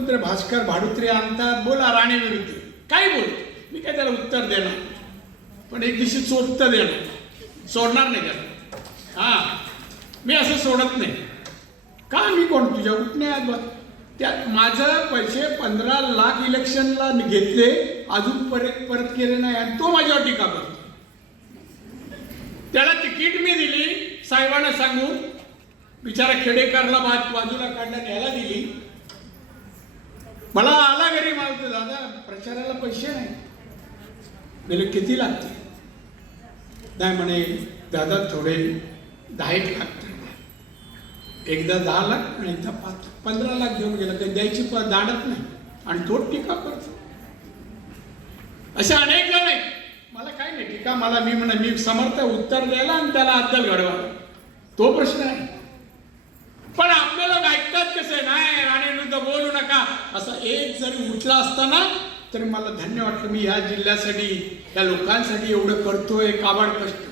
वृत्तपत्र भास्कर भाडुत्रे आणतात, बोला राणे विरुद्ध काय बोल, मी काय त्याला उत्तर देणार, पण एक दिवशी चोरत देणार, सोडणार नाही त्याला. हां, मी असं सोडत नाही. का मी कोण तुझ्या उठण्यात त्या माझं पैसे 15 लाख इलेक्शनला घेतले, अजून परत केले नाही आणि तो माझ्यावर टीका करतो. त्याला तिकीट मी दिली साहेबांना सांगून, बिचारा खेडेकरला बाजूला काढण्यात यायला दिली. मला आला घरी, मला दादा प्रचाराला पैसे नाही. गेले किती लागते? नाही म्हणे दादा थोडे 10 लाख. एकदा 10 लाख आणि एकदा 15 लाख घेऊन गेला, काही द्यायची दाडत नाही आणि तो टीका करतो. असे अनेक जण आहेत. मला काय नाही टीका, मला मी समर्थ उत्तर द्यायला आणि त्याला अद्दल घडवायला, तो प्रश्न आहे. पण आपले लोक ऐकतात कसे, नाही राणेविरुद्ध बोलू नका असं एक जरी उठला असताना तरी मला धन्य वाटलं. मी ह्या जिल्ह्यासाठी, या लोकांसाठी एवढं करतोय, काबाड कष्ट